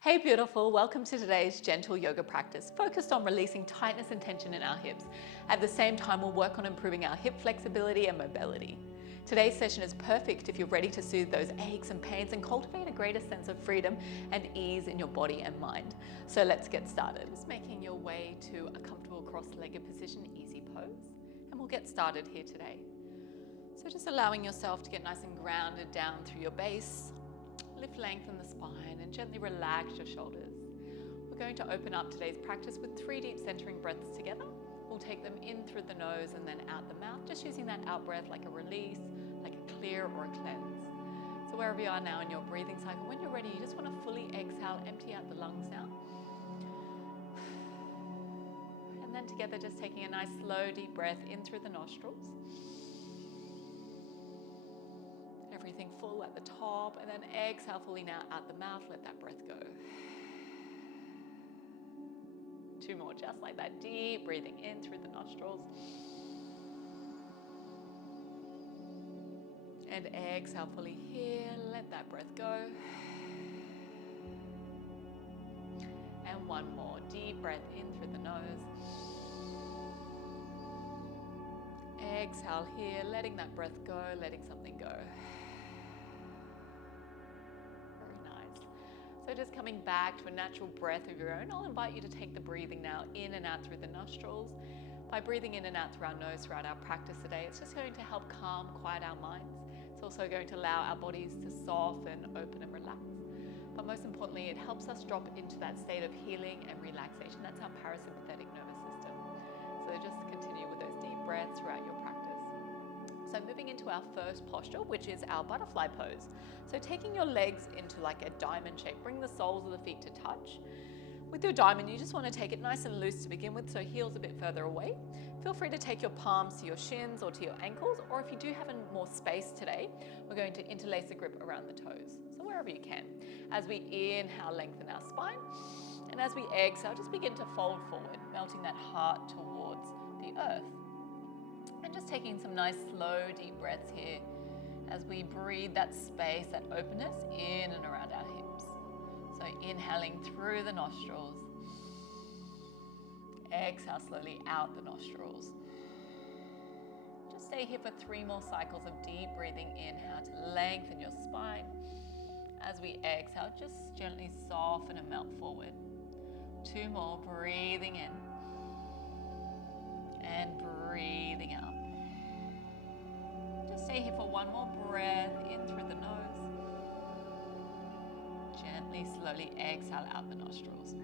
Hey beautiful, welcome to today's gentle yoga practice focused on releasing tightness and tension in our hips. At the same time, we'll work on improving our hip flexibility and mobility. Today's session is perfect if you're ready to soothe those aches and pains and cultivate a greater sense of freedom and ease in your body and mind. So let's get started. Just making your way to a comfortable cross-legged position, easy pose, and we'll get started here today. So just allowing yourself to get nice and grounded down through your base. Lift, lengthen the spine and gently relax your shoulders. We're going to open up today's practice with 3 deep centering breaths together. We'll take them in through the nose and then out the mouth, just using that out breath like a release, like a clear or a cleanse. So wherever you are now in your breathing cycle, when you're ready, you just want to fully exhale, empty out the lungs now. And then together, just taking a nice slow deep breath in through the nostrils. Everything full at the top, and then exhale fully now out the mouth. Let that breath go. 2 more, just like that. Deep breathing in through the nostrils. And exhale fully here. Let that breath go. And 1 more. Deep breath in through the nose. Exhale here, letting that breath go, letting something go. So just coming back to a natural breath of your own, I'll invite you to take the breathing now in and out through the nostrils. By breathing in and out through our nose throughout our practice today, it's just going to help calm, quiet our minds. It's also going to allow our bodies to soften, open and relax. But most importantly, it helps us drop into that state of healing and relaxation. That's our parasympathetic nervous system. So just continue with those deep breaths throughout your practice. So moving into our first posture, which is our butterfly pose. So taking your legs into like a diamond shape, bring the soles of the feet to touch. With your diamond, you just want to take it nice and loose to begin with, so heels a bit further away. Feel free to take your palms to your shins or to your ankles, or if you do have more space today, we're going to interlace the grip around the toes. So wherever you can. As we inhale, lengthen our spine. And as we exhale, just begin to fold forward, melting that heart towards the earth. And just taking some nice slow deep breaths here as we breathe that space, that openness in and around our hips. So inhaling through the nostrils, exhale slowly out the nostrils. Just stay here for 3 more cycles of deep breathing. Inhale to lengthen your spine. As we exhale, just gently soften and melt forward. 2 more, breathing in and breathing out. Just stay here for 1 more breath in through the nose. Gently, slowly exhale out the nostrils.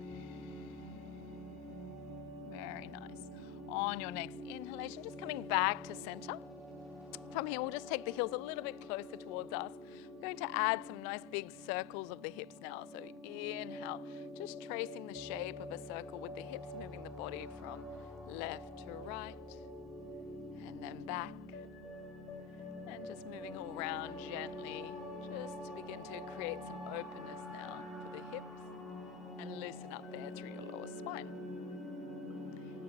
Very nice. On your next inhalation, just coming back to center. From here, we'll just take the heels a little bit closer towards us. We're going to add some nice big circles of the hips now. So inhale, just tracing the shape of a circle with the hips, moving the body from left to right, and then back. And just moving all around gently, just to begin to create some openness now for the hips and loosen up there through your lower spine.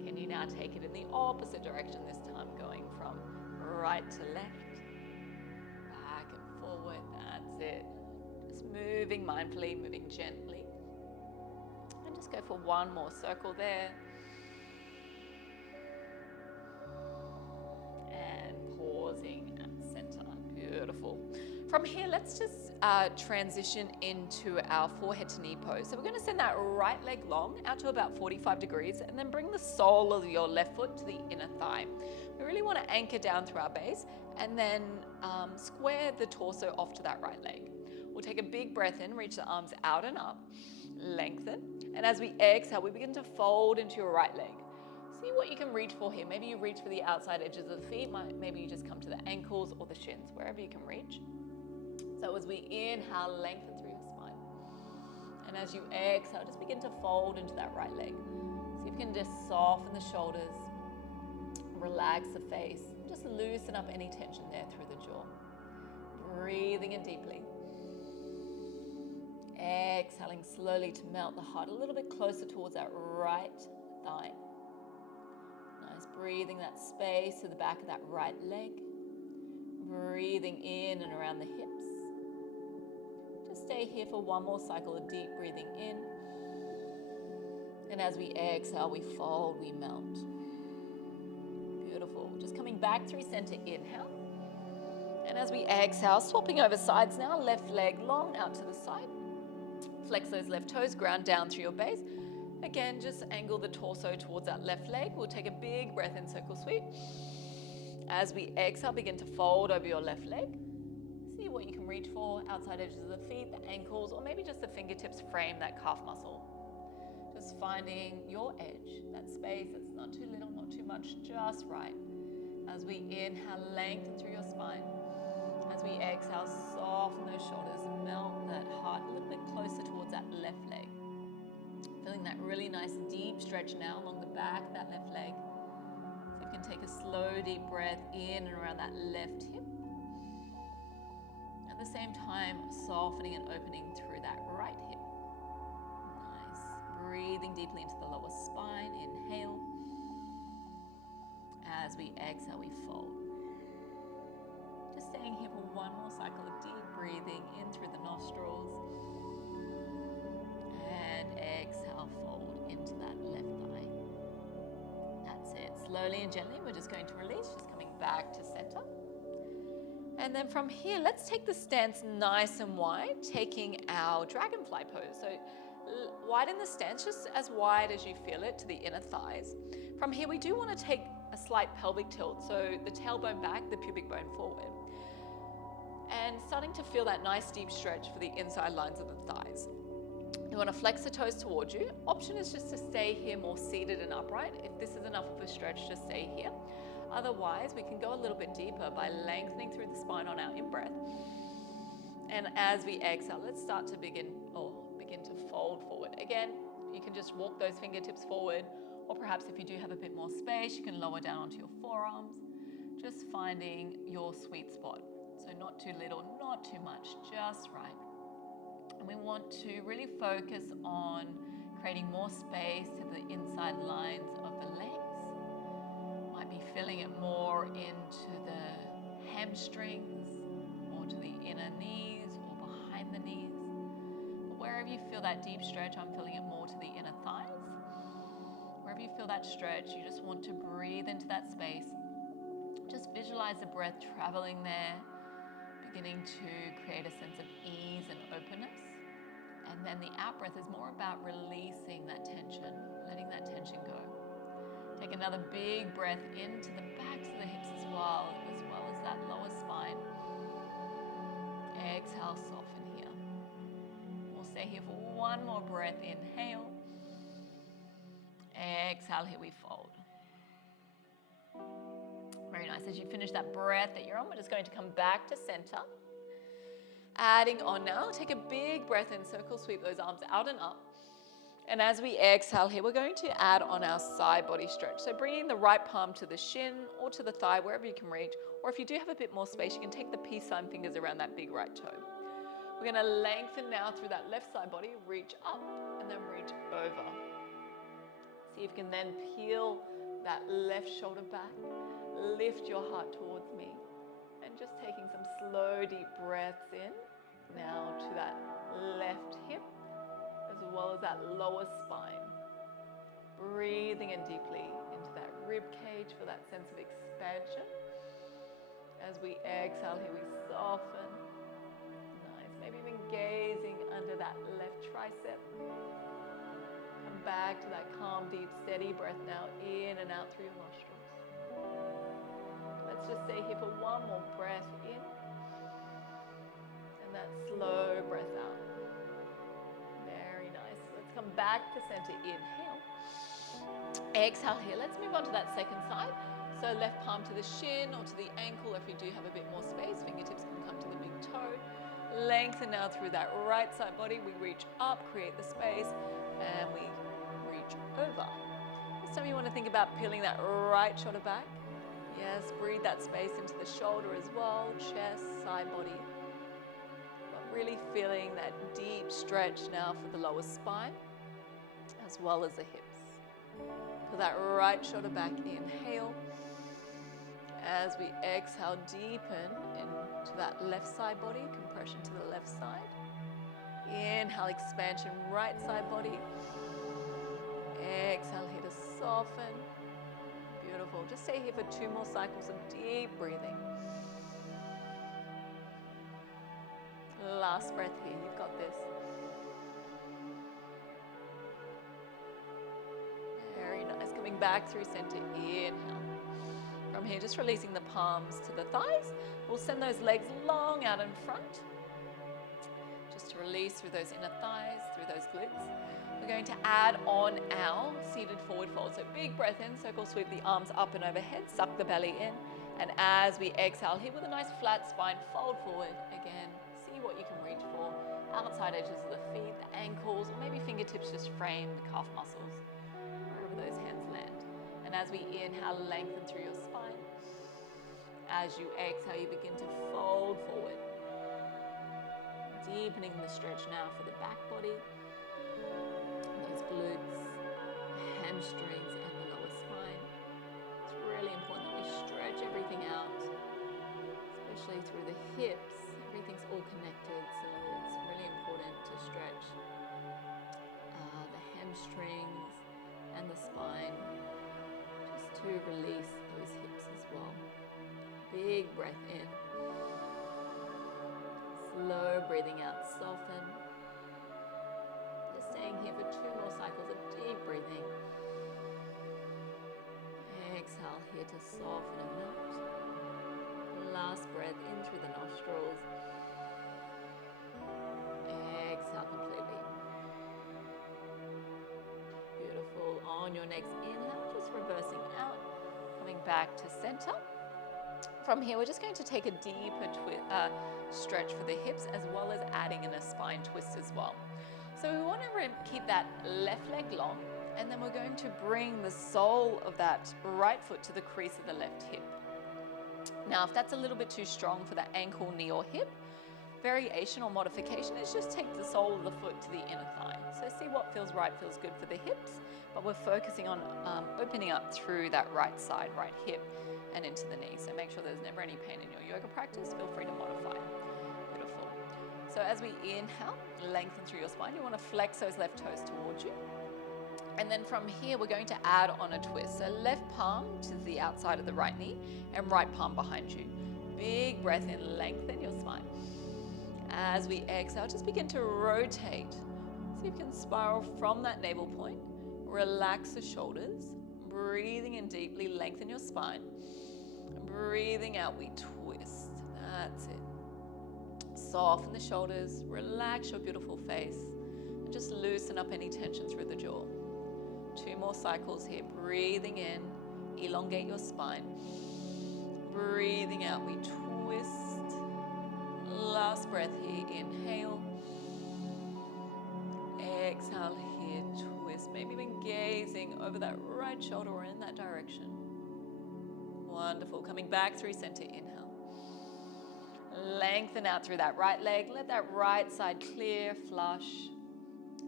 Can you now take it in the opposite direction this time, going from right to left, back and forward. That's it. Just moving mindfully, moving gently. And just go for 1 more circle there. And pausing at center. Beautiful. From here, let's just transition into our forehead to knee pose. So we're going to send that right leg long out to about 45 degrees and then bring the sole of your left foot to the inner thigh. We really want to anchor down through our base and then square the torso off to that right leg. We'll take a big breath in, reach the arms out and up, lengthen. And as we exhale, we begin to fold into your right leg. See what you can reach for here. Maybe you reach for the outside edges of the feet. Maybe you just come to the ankles or the shins, wherever you can reach. So as we inhale, lengthen through your spine. And as you exhale, just begin to fold into that right leg. See if you can just soften the shoulders, relax the face, just loosen up any tension there through the jaw. Breathing in deeply. Exhaling slowly to melt the heart a little bit closer towards that right thigh. Nice, breathing that space to the back of that right leg. Breathing in and around the hips. Just stay here for 1 more cycle of deep breathing in And as we exhale, we fold, we melt. Beautiful. Just coming back through center, inhale. And as we exhale, swapping over sides now, left leg long out to the side. Flex those left toes, ground down through your base. Again, just angle the torso towards that left leg. We'll take a big breath in, circle sweep. As we exhale, begin to fold over your left leg. See what you can reach for, outside edges of the feet, the ankles, or maybe just the fingertips frame that calf muscle. Just finding your edge, that space that's not too little, not too much, just right. As we inhale, lengthen through your spine. As we exhale, soften those shoulders, melt that heart a little bit closer towards that left leg. Feeling that really nice deep stretch now along the back of that left leg. So you can take a slow deep breath in and around that left hip. At the same time, softening and opening through that right hip. Nice. Breathing deeply into the lower spine. Inhale. As we exhale, we fold. Just staying here for one more cycle of deep breathing in through the nostrils. And exhale, fold into that left thigh. That's it. Slowly and gently, we're just going to release, just coming back to center. And then from here, let's take the stance nice and wide, taking our Dragonfly Pose. So widen the stance, just as wide as you feel it to the inner thighs. From here, we do want to take a slight pelvic tilt, so the tailbone back, the pubic bone forward. And starting to feel that nice deep stretch for the inside lines of the thighs. You want to flex the toes towards you. Option is just to stay here more seated and upright. If this is enough of a stretch, just stay here. Otherwise, we can go a little bit deeper by lengthening through the spine on our in-breath. And as we exhale, let's start to begin to fold forward. Again, you can just walk those fingertips forward, or perhaps if you do have a bit more space, you can lower down onto your forearms, just finding your sweet spot. So not too little, not too much, just right. And we want to really focus on creating more space to the inside lines of the legs. Might be filling it more into the hamstrings or to the inner knees or behind the knees. But wherever you feel that deep stretch, I'm feeling it more to the inner thighs. Wherever you feel that stretch, you just want to breathe into that space. Just visualize the breath traveling there, beginning to create a sense of ease and openness. And then the out-breath is more about releasing that tension, letting that tension go. Take another big breath into the backs of the hips as well as that lower spine. Exhale, soften here. We'll stay here for one more breath. Inhale. Exhale, here we fold. Very nice. As you finish that breath that you're on, we're just going to come back to center. Adding on now, take a big breath in, circle sweep those arms out and up. And as we exhale here, we're going to add on our side body stretch. So bringing the right palm to the shin or to the thigh, wherever you can reach. Or if you do have a bit more space, you can take the peace sign fingers around that big right toe. We're going to lengthen now through that left side body, reach up and then reach over. See if you can then peel that left shoulder back, lift your heart towards me. And just taking some slow, deep breaths in, now to that left hip, as well as that lower spine. Breathing in deeply into that rib cage for that sense of expansion. As we exhale here, we soften. Nice, maybe even gazing under that left tricep. Come back to that calm, deep, steady breath now, in and out through your nostrils. Let's just stay here for one more breath in and that slow breath out. Very nice. Let's come back to center. Inhale. Exhale here. Let's move on to that second side. So left palm to the shin or to the ankle. If you do have a bit more space, fingertips can come to the big toe. Lengthen now through that right side body. We reach up, create the space, and we reach over. This time you want to think about peeling that right shoulder back. Yes, breathe that space into the shoulder as well, chest, side body. But really feeling that deep stretch now for the lower spine, as well as the hips. Pull that right shoulder back, inhale. As we exhale, deepen into that left side body, compression to the left side. Inhale, expansion, right side body. Exhale here to soften. Beautiful. Just stay here for 2 more cycles of deep breathing. Last breath here. You've got this. Very nice. Coming back through center. Inhale. From here, just releasing the palms to the thighs. We'll send those legs long out in front. Just to release through those inner thighs, through those glutes. We're going to add on our seated forward fold. So big breath in, circle sweep the arms up and overhead, suck the belly in. And as we exhale here with a nice flat spine, fold forward again. See what you can reach for. Outside edges of the feet, the ankles, or maybe fingertips just frame the calf muscles, wherever those hands land. And as we inhale, lengthen through your spine. As you exhale, you begin to fold forward. Deepening the stretch now for the back body. Those glutes, hamstrings, and the lower spine. It's really important that we stretch everything out, especially through the hips. Everything's all connected, so it's really important to stretch the hamstrings and the spine, just to release those hips as well. Big breath in. Slow breathing out, soften. Just staying here for 2 more cycles of deep breathing. Exhale here to soften and melt. Last breath in through the nostrils. Exhale completely. Beautiful. On your next inhale, just reversing out, coming back to center. From here, we're just going to take a deeper stretch for the hips, as well as adding in a spine twist as well. So we want to keep that left leg long, and then we're going to bring the sole of that right foot to the crease of the left hip. Now, if that's a little bit too strong for the ankle, knee, or hip, variation or modification is just take the sole of the foot to the inner thigh. So see what feels right, feels good for the hips, but we're focusing on opening up through that right side, right hip, and into the knee. So make sure there's never any pain in your yoga practice. Feel free to modify. Beautiful. So as we inhale, lengthen through your spine. You want to flex those left toes towards you. And then from here, we're going to add on a twist. So left palm to the outside of the right knee and right palm behind you. Big breath in, lengthen your spine. As we exhale, just begin to rotate. See if you can spiral from that navel point. Relax the shoulders. Breathing in deeply, lengthen your spine. Breathing out, we twist. That's it. Soften the shoulders, relax your beautiful face, and just loosen up any tension through the jaw. 2 more cycles here. Breathing in, elongate your spine. Breathing out, we twist. Last breath here, inhale. Exhale here, twist. Maybe even gazing over that right shoulder or in that direction. Wonderful. Coming back through center, inhale. Lengthen out through that right leg. Let that right side clear, flush.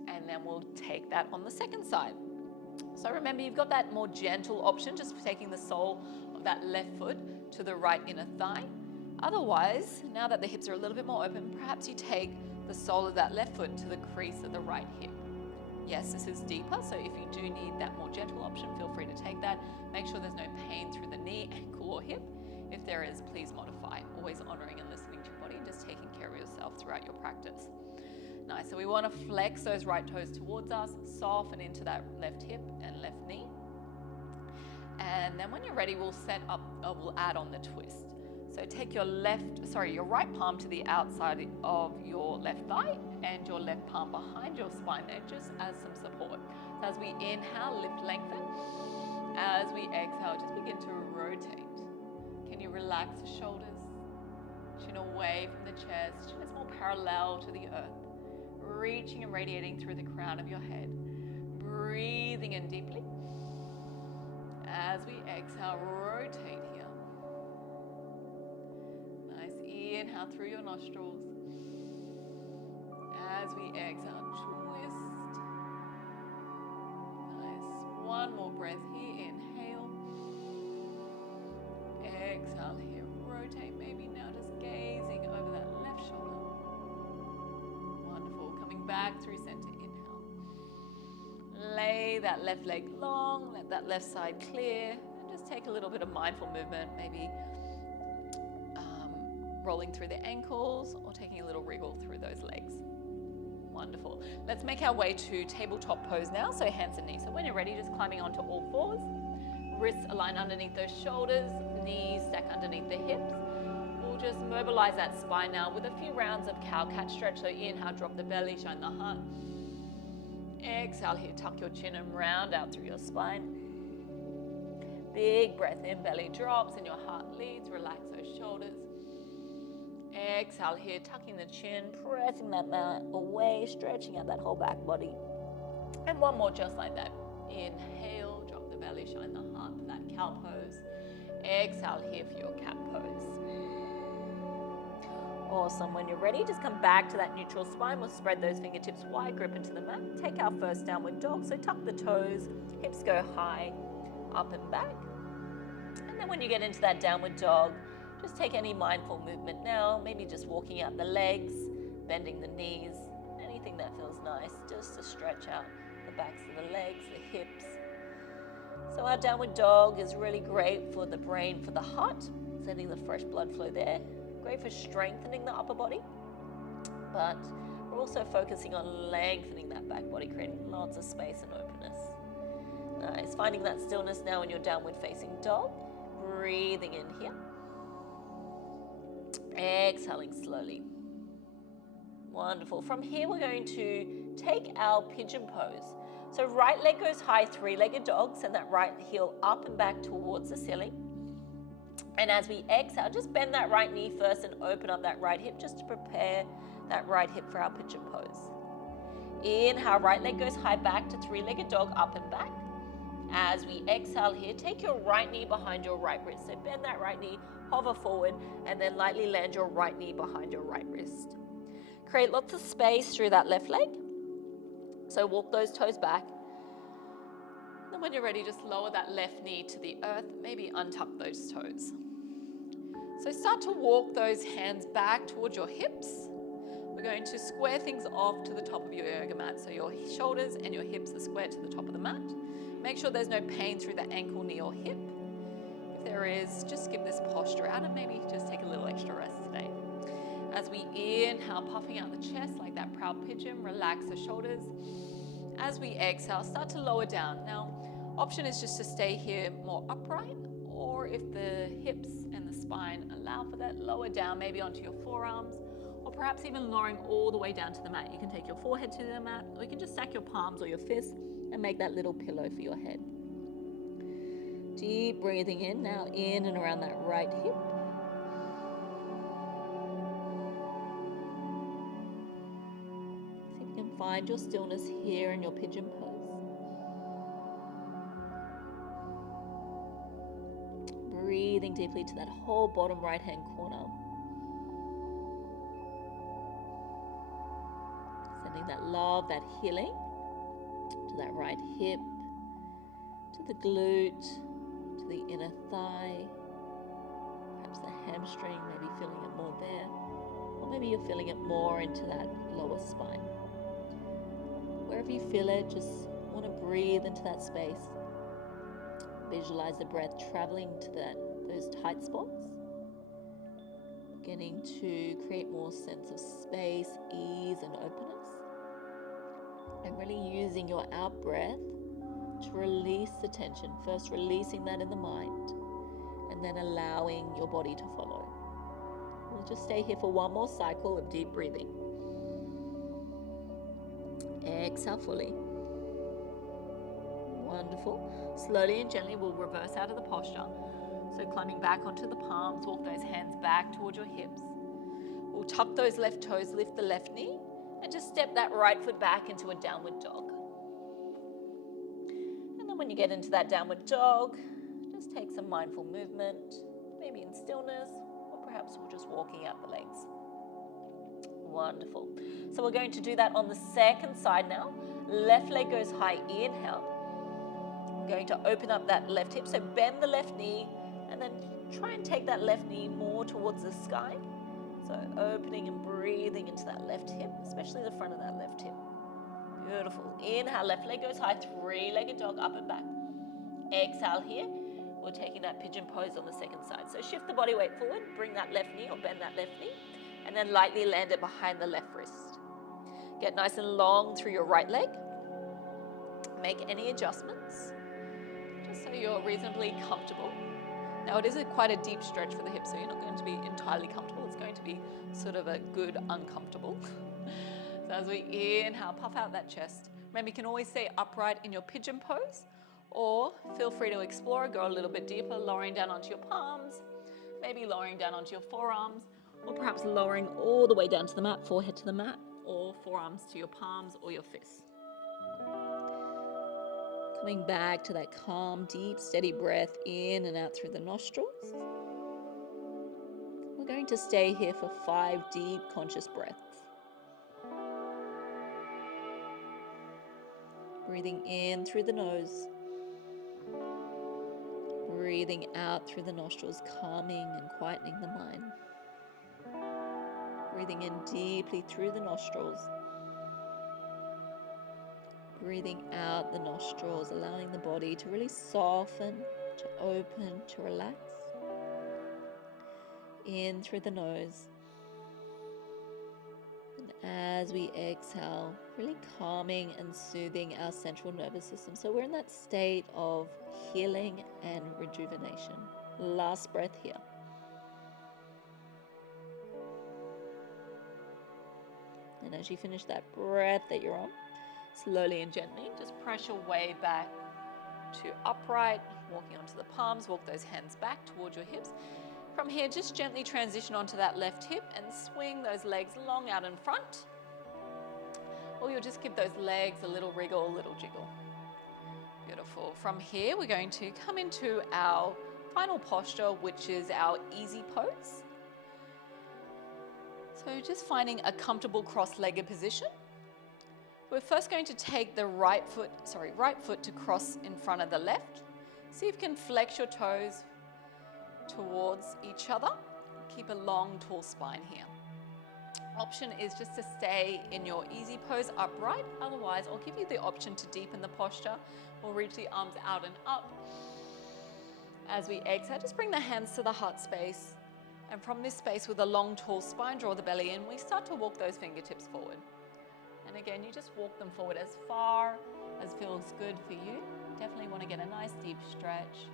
And then we'll take that on the second side. So remember, you've got that more gentle option, just taking the sole of that left foot to the right inner thigh. Otherwise, now that the hips are a little bit more open, perhaps you take the sole of that left foot to the crease of the right hip. Yes, this is deeper, so if you do need that more gentle option, feel free to take that. Make sure there's no pain through the knee, ankle, or hip. If there is, please modify. Always honoring and listening to your body and just taking care of yourself throughout your practice. Nice, so we want to flex those right toes towards us, soften into that left hip and left knee. And then when you're ready, we'll we'll add on the twist. So take your right palm to the outside of your left thigh and your left palm behind your spine there, just as some support. So as we inhale, lift, lengthen. As we exhale, just begin to rotate. Can you relax the shoulders? Chin away from the chest. Chin is more parallel to the earth. Reaching and radiating through the crown of your head. Breathing in deeply. As we exhale, rotate here. Nice. Inhale through your nostrils. As we exhale, twist. Nice. One more breath here. Inhale. Exhale here. Rotate. Maybe now just gazing over that left shoulder. Wonderful. Coming back through center. Inhale. Lay Stay that left leg long, let that left side clear, and just take a little bit of mindful movement, maybe rolling through the ankles or taking a little wriggle through those legs. Wonderful. Let's make our way to tabletop pose now, so hands and knees. So when you're ready, just climbing onto all fours, wrists align underneath those shoulders, knees stack underneath the hips. We'll just mobilize that spine now with a few rounds of cow-cat stretch. So inhale, drop the belly, shine the heart. Exhale here, tuck your chin and round out through your spine. Big breath in, belly drops and your heart leads. Relax those shoulders. Exhale here, tucking the chin, pressing that mat away, stretching out that whole back body. And one more just like that. Inhale, drop the belly, shine the heart for that cow pose. Exhale here for your cat pose. Awesome. When you're ready, just come back to that neutral spine. We'll spread those fingertips wide, grip into the mat. Take our first downward dog. So tuck the toes, hips go high, up and back. And then when you get into that downward dog, just take any mindful movement now, maybe just walking out the legs, bending the knees, anything that feels nice, just to stretch out the backs of the legs, the hips. So our downward dog is really great for the brain, for the heart, sending the fresh blood flow there. Great for strengthening the upper body, but we're also focusing on lengthening that back body, creating lots of space and openness. Nice. Finding that stillness now in your downward facing dog. Breathing in here. Exhaling slowly. Wonderful. From here, we're going to take our pigeon pose. So right leg goes high, three-legged dog. Send that right heel up and back towards the ceiling. And as we exhale, just bend that right knee first and open up that right hip just to prepare that right hip for our pigeon pose. Inhale, right leg goes high back to three-legged dog, up and back. As we exhale here, take your right knee behind your right wrist. So bend that right knee, hover forward, and then lightly land your right knee behind your right wrist. Create lots of space through that left leg. So walk those toes back. And when you're ready, just lower that left knee to the earth, maybe untuck those toes. So start to walk those hands back towards your hips. We're going to square things off to the top of your yoga mat. So your shoulders and your hips are squared to the top of the mat. Make sure there's no pain through the ankle, knee, or hip. If there is, just skip this posture out and maybe just take a little extra rest today. As we inhale, puffing out the chest like that proud pigeon, relax the shoulders. As we exhale, start to lower down. Now, option is just to stay here more upright, or if the hips and the spine allow for that, lower down maybe onto your forearms, or perhaps even lowering all the way down to the mat. You can take your forehead to the mat, or you can just stack your palms or your fists and make that little pillow for your head. Deep breathing in, now in and around that right hip. See if you can find your stillness here in your pigeon pose. Breathing deeply to that whole bottom right hand corner. Sending that love, that healing to that right hip, to the glute, to the inner thigh, perhaps the hamstring, maybe feeling it more there, or maybe you're feeling it more into that lower spine. Wherever you feel it, just want to breathe into that space. Visualize the breath traveling to those tight spots, beginning to create more sense of space, ease, and openness. And really using your out breath to release the tension. First releasing that in the mind, and then allowing your body to follow. We'll just stay here for one more cycle of deep breathing. Exhale fully. Wonderful. Slowly and gently we'll reverse out of the posture. So climbing back onto the palms, walk those hands back towards your hips. We'll tuck those left toes, lift the left knee, and just step that right foot back into a downward dog. And then when you get into that downward dog, just take some mindful movement, maybe in stillness, or perhaps we're just walking out the legs. Wonderful. So we're going to do that on the second side now. Left leg goes high, inhale. I'm going to open up that left hip, so bend the left knee, and then try and take that left knee more towards the sky. So opening and breathing into that left hip, especially the front of that left hip. Beautiful. Inhale, left leg goes high, three-legged dog, up and back. Exhale here. We're taking that pigeon pose on the second side. So shift the body weight forward, bring that left knee or bend that left knee, and then lightly land it behind the left wrist. Get nice and long through your right leg. Make any adjustments, just so you're reasonably comfortable. Now it is quite a deep stretch for the hips, so you're not going to be entirely comfortable. It's going to be sort of a good uncomfortable. So as we inhale, puff out that chest. Remember, you can always stay upright in your pigeon pose, or feel free to explore, go a little bit deeper, lowering down onto your palms, maybe lowering down onto your forearms, or perhaps lowering all the way down to the mat, forehead to the mat, or forearms to your palms or your fists. Coming back to that calm, deep, steady breath in and out through the nostrils. We're going to stay here for 5 deep, conscious breaths. Breathing in through the nose. Breathing out through the nostrils, calming and quietening the mind. Breathing in deeply through the nostrils. Breathing out the nostrils, allowing the body to really soften, to open, to relax. In through the nose. And as we exhale, really calming and soothing our central nervous system. So we're in that state of healing and rejuvenation. Last breath here. And as you finish that breath that you're on, slowly and gently, just press your way back to upright, walking onto the palms, walk those hands back towards your hips. From here, just gently transition onto that left hip and swing those legs long out in front. Or you'll just give those legs a little wriggle, a little jiggle. Beautiful. From here, we're going to come into our final posture, which is our easy pose. So just finding a comfortable cross-legged position. We're first going to take the right foot to cross in front of the left. See if you can flex your toes towards each other. Keep a long, tall spine here. Option is just to stay in your easy pose upright. Otherwise, I'll give you the option to deepen the posture. We'll reach the arms out and up. As we exhale, just bring the hands to the heart space. And from this space with a long, tall spine, draw the belly in. We start to walk those fingertips forward. And again, you just walk them forward as far as feels good for you. Definitely want to get a nice deep stretch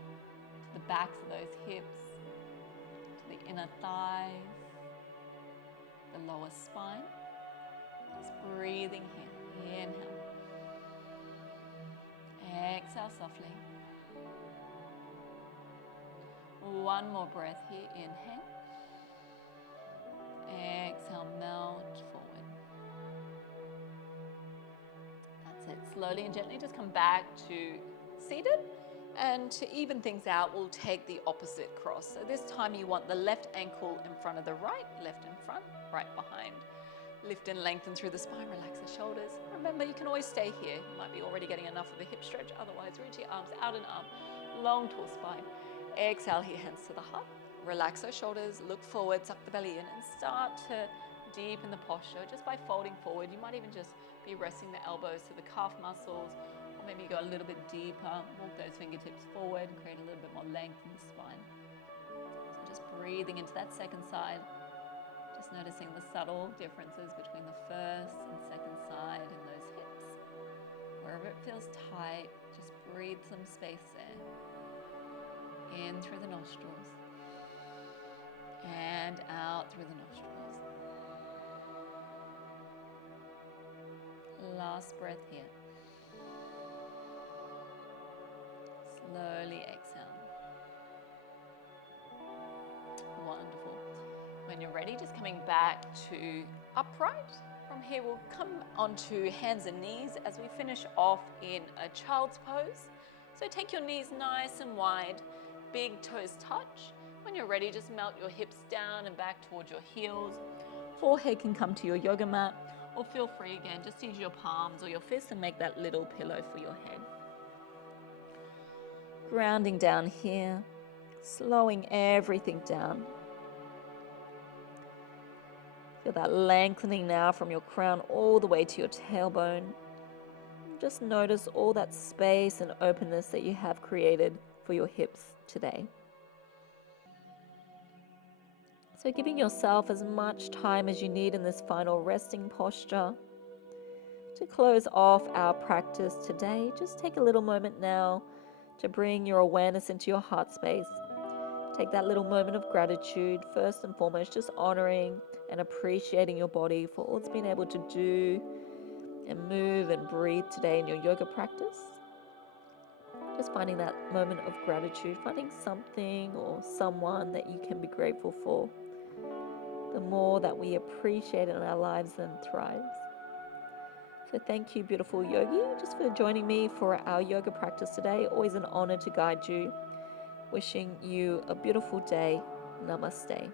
to the backs of those hips, to the inner thighs, the lower spine. Just breathing here. Inhale. Exhale softly. One more breath here. Inhale. Exhale, melt forward. That's it. Slowly and gently just come back to seated. And to even things out, we'll take the opposite cross. So this time you want the left ankle in front of the right, left in front, right behind. Lift and lengthen through the spine, relax the shoulders. Remember, you can always stay here. You might be already getting enough of the hip stretch. Otherwise, reach your arms out and up. Long, tall spine. Exhale here, hands to the heart. Relax those shoulders, look forward, suck the belly in, and start to deepen the posture just by folding forward. You might even just be resting the elbows to the calf muscles, or maybe go a little bit deeper, walk those fingertips forward, and create a little bit more length in the spine. So just breathing into that second side, just noticing the subtle differences between the first and second side in those hips. Wherever it feels tight, just breathe some space there. In through the nostrils and out through the nostrils. Last breath here. Slowly exhale. Wonderful. When you're ready, just coming back to upright. From here, we'll come onto hands and knees as we finish off in a child's pose. So take your knees nice and wide. Big toes touch. When you're ready, just melt your hips down and back towards your heels. Forehead can come to your yoga mat, or feel free again, just use your palms or your fists and make that little pillow for your head. Grounding down here, slowing everything down. Feel that lengthening now from your crown all the way to your tailbone. just notice all that space and openness that you have created for your hips today. So giving yourself as much time as you need in this final resting posture. To close off our practice today, just take a little moment now to bring your awareness into your heart space. Take that little moment of gratitude, first and foremost, just honoring and appreciating your body for all it's been able to do and move and breathe today in your yoga practice. Just finding that moment of gratitude, finding something or someone that you can be grateful for. The more that we appreciate it in our lives, then thrives. So thank you, beautiful yogi, just for joining me for our yoga practice today. Always an honor to guide you. Wishing you a beautiful day. Namaste.